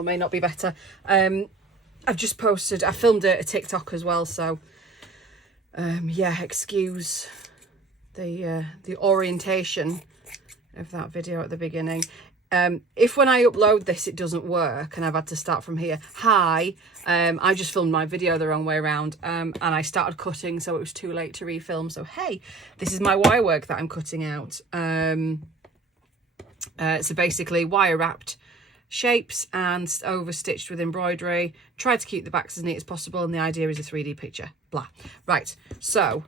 or may not be better. I've just posted, I filmed a TikTok as well, so yeah, excuse the orientation of that video at the beginning. If when I upload this it doesn't work and I've had to start from here, I just filmed my video the wrong way around, and I started cutting, so it was too late to refilm. So hey, this is my wire work that I'm cutting out. So basically wire wrapped shapes and over stitched with embroidery. Try to keep the backs as neat as possible, and the idea is a 3D picture. Blah. Right, so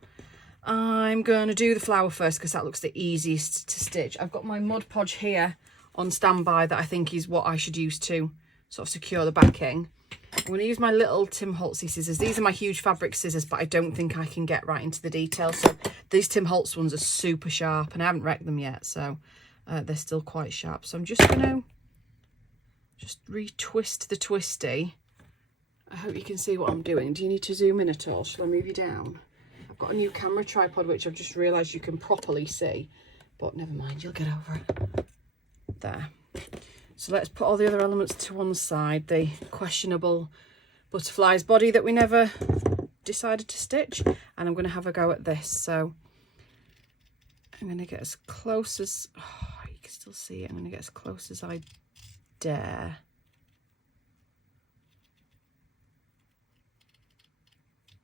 I'm going to do the flower first because that looks the easiest to stitch. I've got my Mod Podge here on standby that I think is what I should use to sort of secure the backing. I'm going to use my little Tim Holtzy scissors. These are my huge fabric scissors, but I don't think I can get right into the details. So these Tim Holtz ones are super sharp, and I haven't wrecked them yet, so they're still quite sharp. So I'm just going to retwist the twisty. I hope you can see what I'm doing. Do you need to zoom in at all? Shall I move you down? I've got a new camera tripod, which I've just realised you can properly see, but never mind, you'll get over it. There. So let's put all the other elements to one side. The questionable butterfly's body that we never decided to stitch, and I'm going to have a go at this. So I'm going to get as close as, oh, you can still see it. I'm going to get as close as I dare.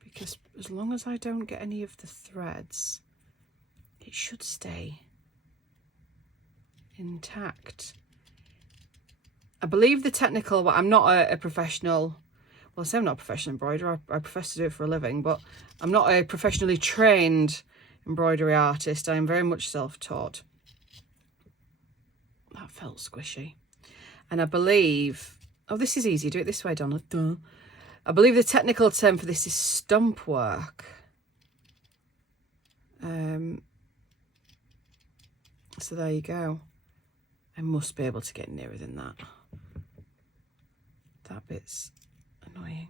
Because as long as I don't get any of the threads, it should stay intact. I believe the technical, well, I'm not a professional, well, I say I'm not a professional embroiderer, I profess to do it for a living, but I'm not a professionally trained embroidery artist. I am very much self-taught. That felt squishy. And I believe, oh, this is easy, do it this way, Donna. Duh. I believe the technical term for this is stump work. So there you go. I must be able to get nearer than that. That bit's annoying.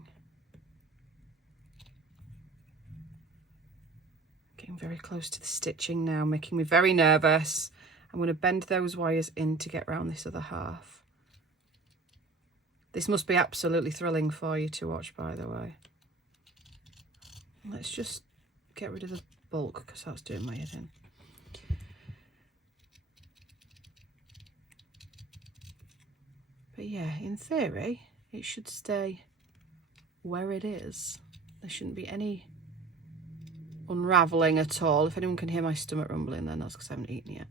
Getting very close to the stitching now, making me very nervous. I'm going to bend those wires in to get around this other half. This must be absolutely thrilling for you to watch, by the way. Let's just get rid of the bulk because that's doing my head in. But yeah, in theory, it should stay where it is. There shouldn't be any unravelling at all. If anyone can hear my stomach rumbling, then that's because I haven't eaten yet.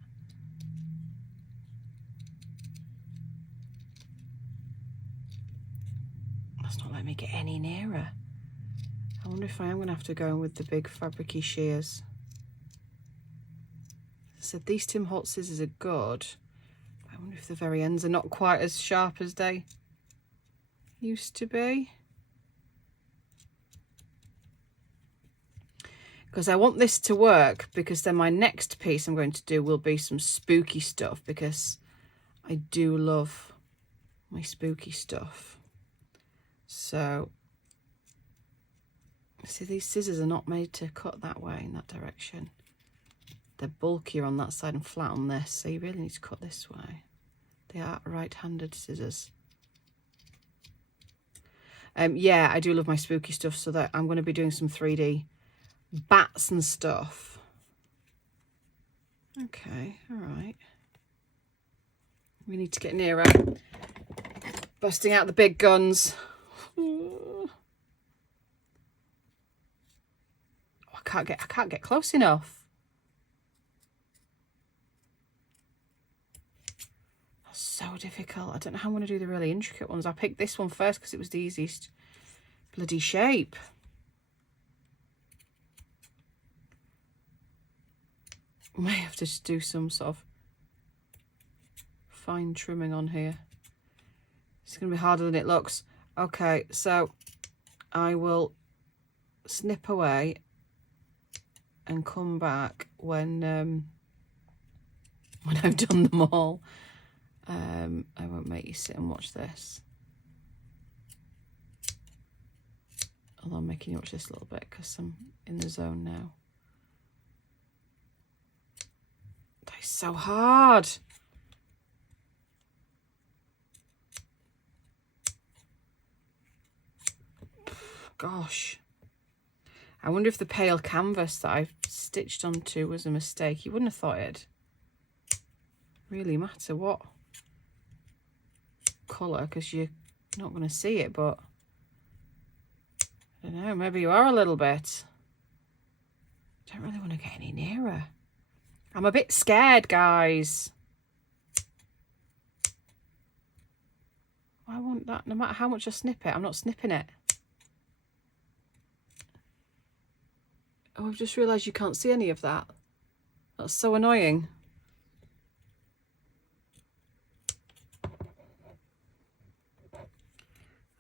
That's not letting me get any nearer. I wonder if I am going to have to go in with the big fabricy shears. As I said, these Tim Holtz scissors are good. I wonder if the very ends are not quite as sharp as they used to be. Because I want this to work, because then my next piece I'm going to do will be some spooky stuff, because I do love my spooky stuff. So, see, these scissors are not made to cut that way, in that direction. They're bulkier on that side and flat on this, so you really need to cut this way. They are right-handed scissors. Yeah, I do love my spooky stuff, so that I'm going to be doing some 3D bats and stuff. Okay, all right. We need to get nearer. Busting out the big guns. Oh, I can't get close enough. So difficult. I don't know how I'm going to do the really intricate ones. I picked this one first because it was the easiest bloody shape. I may have to do some sort of fine trimming on here. It's going to be harder than it looks. Okay, so I will snip away and come back when I've done them all. I won't make you sit and watch this. Although I'm making you watch this a little bit because I'm in the zone now. That is so hard. gosh. I wonder if the pale canvas that I've stitched onto was a mistake. You wouldn't have thought it'd really matter what colour, because you're not going to see it, but I don't know, maybe you are a little bit. I don't really want to get any nearer. I'm a bit scared, guys. I want that no matter how much I snip it. I'm not snipping it. Oh, I've just realised you can't see any of that. That's so annoying.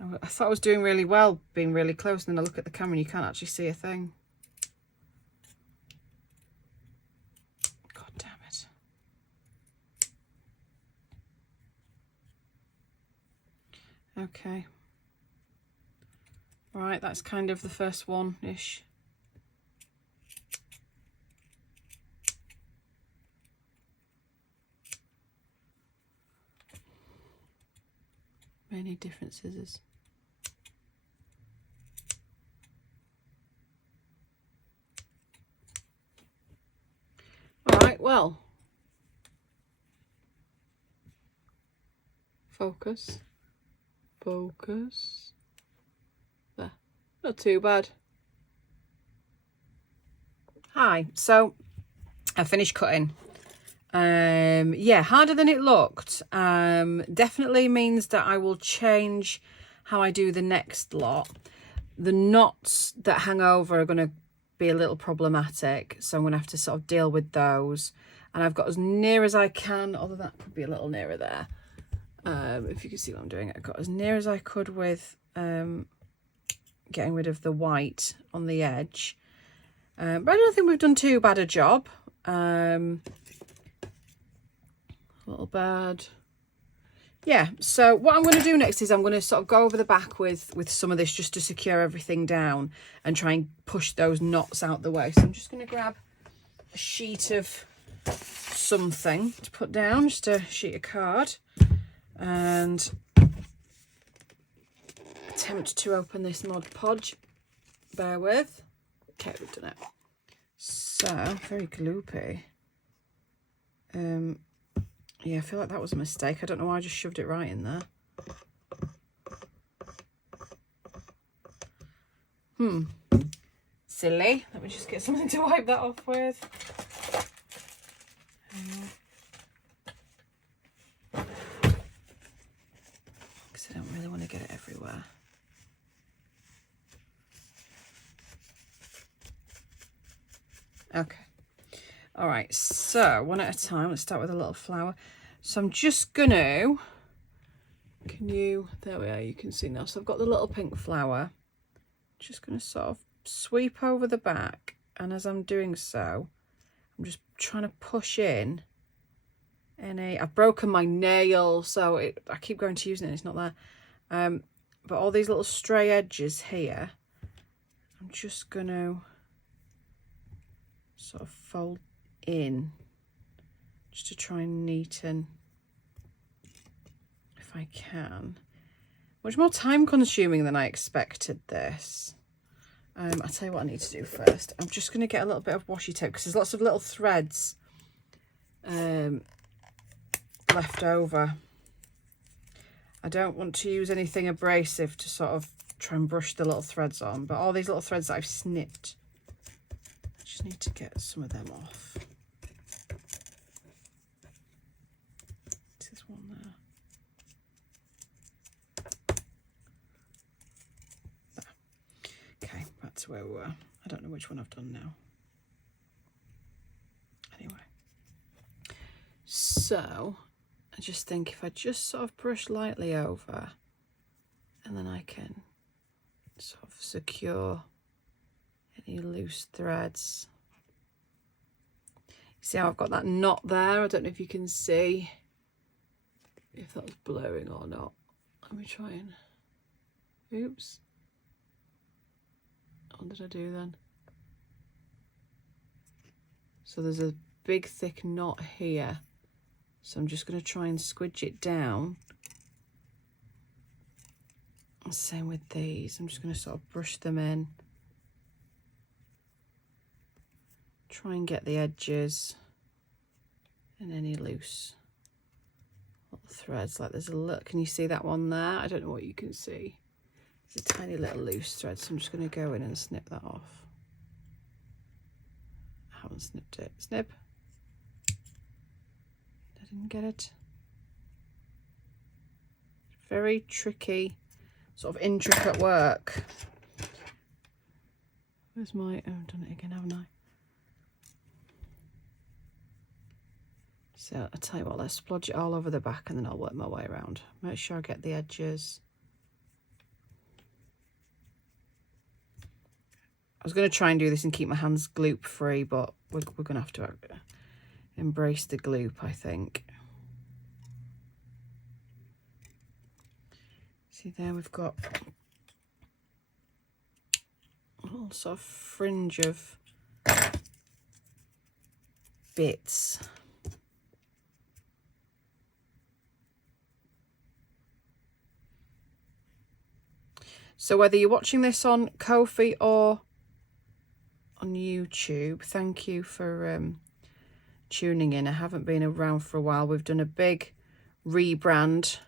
I thought I was doing really well, being really close, and then I look at the camera and you can't actually see a thing. God damn it. Okay. Right, that's kind of the first one-ish. Many different scissors. All right, well, focus, focus. There, not too bad. Hi, so I finished cutting. Yeah, harder than it looked. Definitely means that I will change how I do the next lot. The knots that hang over are going to be a little problematic, so I'm going to have to sort of deal with those. And I've got as near as I can, although that could be a little nearer there. If you can see what I'm doing, I got as near as I could with getting rid of the white on the edge. But I don't think we've done too bad a job. A little bad. Yeah, so what I'm going to do next is I'm going to sort of go over the back with some of this just to secure everything down and try and push those knots out the way. So I'm just going to grab a sheet of something to put down, just a sheet of card, and attempt to open this Mod Podge. Bear with. Okay, we've done it. So, very gloopy. Yeah, I feel like that was a mistake. I don't know why I just shoved it right in there. Silly. Let me just get something to wipe that off with. Because I don't really want to get it everywhere. Okay. All right, so one at a time. Let's start with a little flower. So I'm just gonna, there we are, you can see now. So I've got the little pink flower. Just gonna sort of sweep over the back, and as I'm doing so, I'm just trying to push in I've broken my nail, so I keep going to using it and it's not there. But all these little stray edges here, I'm just gonna sort of fold in just to try and neaten if I can. Much more time consuming than I expected this. I'll tell you what I need to do first. I'm just going to get a little bit of washi tape because there's lots of little threads left over. I don't want to use anything abrasive to sort of try and brush the little threads on, but all these little threads that I've snipped, I just need to get some of them off. This one there. Okay, back to where we were. I don't know which one I've done now. Anyway, so I just think if I just sort of brush lightly over, and then I can sort of secure any loose threads. See how I've got that knot there? I don't know if you can see if that's blurring or not. Let me try and, oops. What did I do then? So there's a big thick knot here. So I'm just going to try and squidge it down Same with these. I'm just going to sort of brush them in. Try and get the edges and any loose little threads. Like there's a look, can you see that one there? I don't know what you can see. There's a tiny little loose thread, so I'm just going to go in and snip that off. I haven't snipped it. Snip. I didn't get it. Very tricky, sort of intricate work. Where's my, oh, I've done it again, haven't I? So I'll tell you what, let's splodge it all over the back and then I'll work my way around. Make sure I get the edges. I was going to try and do this and keep my hands gloop free, but we're going to have to embrace the gloop, I think. See there, we've got a little sort of fringe of bits. So whether you're watching this on Ko-fi or on YouTube, thank you for tuning in. I haven't been around for a while. We've done a big rebrand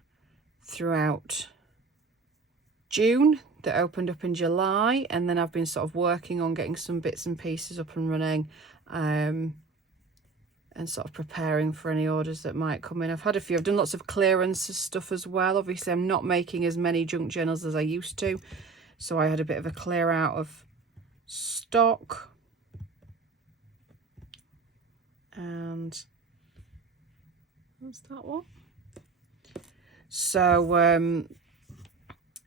throughout June that opened up in July, and then I've been sort of working on getting some bits and pieces up and running, and sort of preparing for any orders that might come in. I've had a few. I've done lots of clearance stuff as well. Obviously I'm not making as many junk journals as I used to, so I had a bit of a clear out of stock. And what's that one? So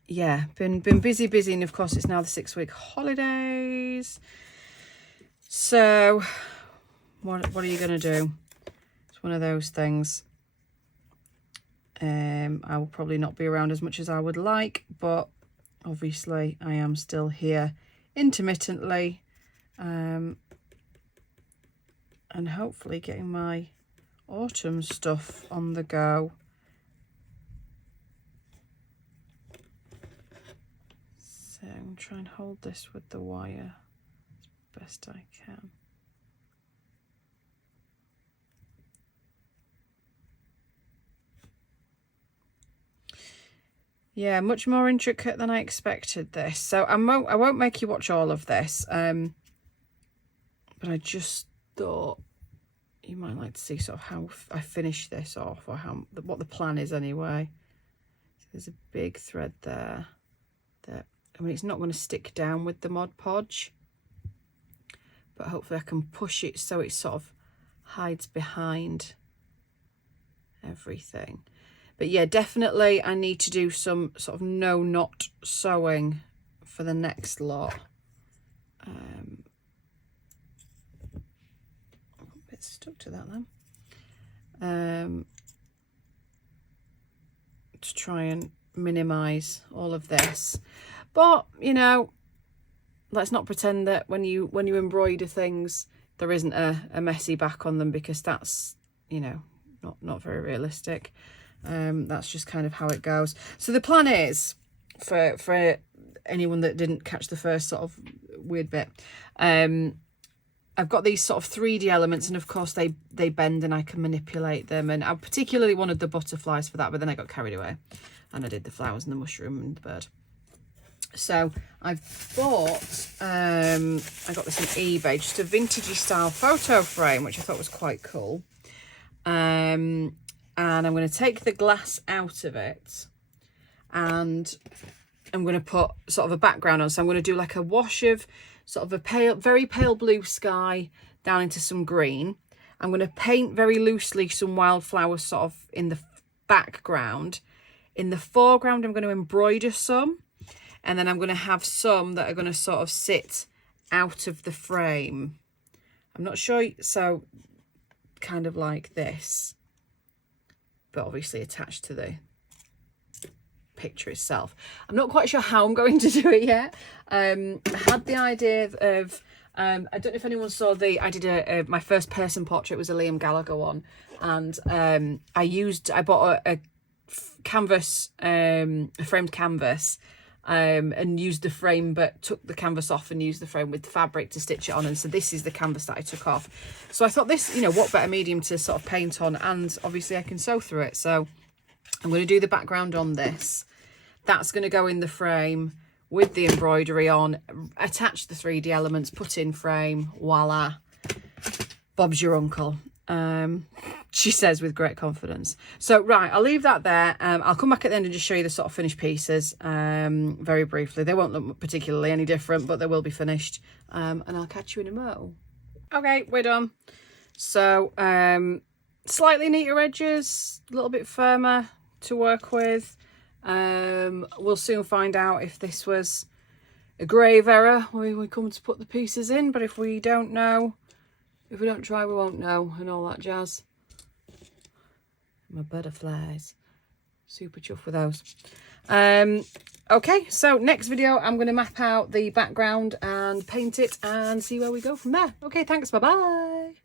yeah, been busy, and of course it's now the 6-week holidays. So what are you gonna do? It's one of those things. I will probably not be around as much as I would like, but obviously I am still here intermittently, and hopefully getting my autumn stuff on the go. So I'm going to try and hold this with the wire as best I can. Yeah, much more intricate than I expected this. So I won't make you watch all of this, but I just thought you might like to see sort of how I finish this off, or what the plan is anyway. So there's a big thread there that, I mean, it's not going to stick down with the Mod Podge, but hopefully I can push it so it sort of hides behind everything. But yeah, definitely I need to do some sort of no knot sewing for the next lot. A bit stuck to that then. To try and minimise all of this. But, you know, let's not pretend that when you embroider things, there isn't a messy back on them, because that's, you know, not very realistic. That's just kind of how it goes. So the plan is, for anyone that didn't catch the first sort of weird bit, I've got these sort of 3D elements, and of course they bend and I can manipulate them, and I particularly wanted the butterflies for that, but then I got carried away and I did the flowers and the mushroom and the bird. So I've bought, I got this on eBay, just a vintagey style photo frame, which I thought was quite cool. And I'm going to take the glass out of it, and I'm going to put sort of a background on. So I'm going to do like a wash of sort of a very pale blue sky down into some green. I'm going to paint very loosely some wildflowers sort of in the background. In the foreground, I'm going to embroider some, and then I'm going to have some that are going to sort of sit out of the frame. I'm not sure, so kind of like this, but obviously attached to the picture itself. I'm not quite sure how I'm going to do it yet. I had the idea of, I don't know if anyone saw I did my first person portrait was a Liam Gallagher one, and I bought a canvas, a framed canvas, and used the frame, but took the canvas off and used the frame with the fabric to stitch it on. And so this is the canvas that I took off. So I thought this, you know, what better medium to sort of paint on, and obviously I can sew through it. So I'm going to do the background on this. That's going to go in the frame with the embroidery on, attach the 3D elements, put in frame, voila, Bob's your uncle. She says with great confidence. So right, I'll leave that there. I'll come back at the end and just show you the sort of finished pieces very briefly. They won't look particularly any different, but they will be finished. And I'll catch you in a mo. Okay, we're done. So slightly neater edges, a little bit firmer to work with. We'll soon find out if this was a grave error when we come to put the pieces in, but if we don't know, if we don't try, we won't know, and all that jazz. My butterflies, super chuffed with those. Okay, so next video I'm going to map out the background and paint it and see where we go from there. Okay, thanks, bye bye.